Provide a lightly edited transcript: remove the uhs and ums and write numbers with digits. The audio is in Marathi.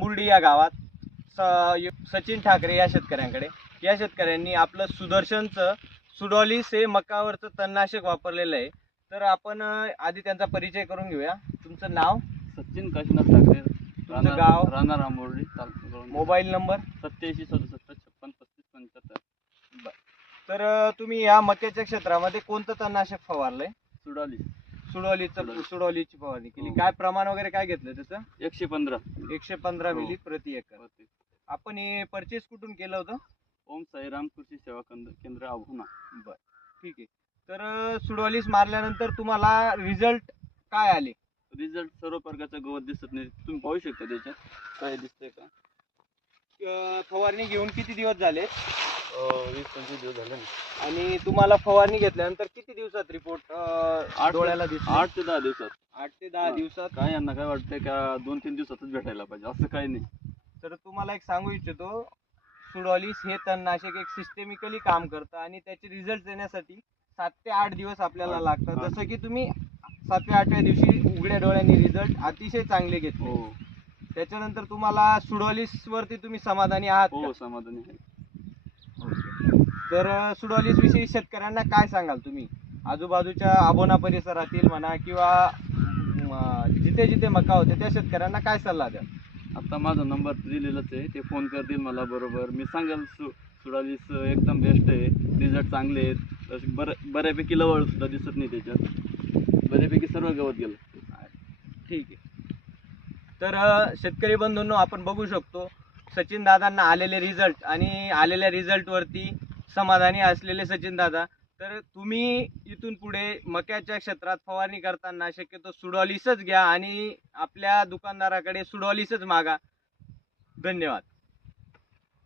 मुर्डी या गावात सचिन ठाकरे या शेतकऱ्यांकडे, या शेतकऱ्यांनी आपलं सुदर्शनचं सुडॉलिस हे मकावरचं तणनाशक वापरलेलं आहे. तर आपण आधी त्यांचा परिचय करून घेऊया. तुमचं नाव? सचिन काशीनाथ ठाकरे, तुमचं गाव? राहणार आंबोर्डी, तालुका. Mobile number? 8767563535. तर तुम्ही या मक्याच्या क्षेत्रामध्ये कोणतं तणनाशक फवारलंय? सुडॉलिस सुडॉलीची फवारणी केली. हो. काय प्रमाण वगैरे काय घेतलं त्याचं? 115. 115 हो. मिली प्रति एकर. आपण हे परचेस कुठून केलं होतं? ओम साईराम कृषी सेवा केंद्र आव्हाना. बर, ठीक आहे. तर सुडॉलिस मारल्यानंतर तुम्हाला रिझल्ट काय आले? रिझल्ट सर्व प्रकारचं गवत दिसत नाही, तुम्ही पाहू शकता त्याच्यात काय दिसतंय का. फवारणी घेऊन किती दिवस झाले? 20-25 दिवस झाले ना. आणि तुम्हाला फवारणी घेतल्यानंतर किती दिवसात रिपोर्ट डोळ्याला दिसला? 8 ते 10 दिवसात. 8 ते 10 दिवसात. काय यांना काय वाटतंय का 2-3 दिवसातच भेटायला पाहिजे, असं काही नाही. तर तुम्हाला एक सांगू इच्छितो, सुडॉलिस हे तणनाशक एक सिस्टेमिकली काम करतं आणि त्याचे रिझल्ट येण्यासाठी 7 ते 8 दिवस आपल्याला लागतात. जसं की तुम्ही 7व्या-8व्या दिवशी उघड्या डोळ्यांनी रिझल्ट अतिशय चांगले घेतले. हो त्याच्यानंतर तुम्हाला सुडॉलिस वरती तुम्ही समाधानी आहात का? हो, समाधानी आहे. तर सुडॉलिस विषयी शेतकऱ्यांना काय सांगाल तुम्ही? आजूबाजूच्या आबोना परिसरातील म्हणा किंवा जिथे जिथे मका होते त्या शेतकऱ्यांना काय सल्ला द्या? आता माझा नंबर दिलेलाच आहे, ते फोन करतील मला. बरोबर मी सांगेल सुडॉलिस एकदम बेस्ट आहे, रिझल्ट चांगले आहेत. बऱ्यापैकी लवळ सुद्धा दिसत नाही त्याच्यात, बऱ्यापैकी सर्व गवत गेलं. ठीक आहे. तर शेतकरी बंधूंनो, आपण बघू शकतो सचिन दादांना आलेले रिझल्ट आणि आलेल्या रिझल्टवरती समाधानी असलेले सचिन दादा. तर तुम्ही इथून पुढे मक्याच्या क्षेत्रात फवारणी करताना शक्यतो सुडॉलिसच घ्या आणि आपल्या दुकानदाराकडे सुडॉलिसच मागा. धन्यवाद.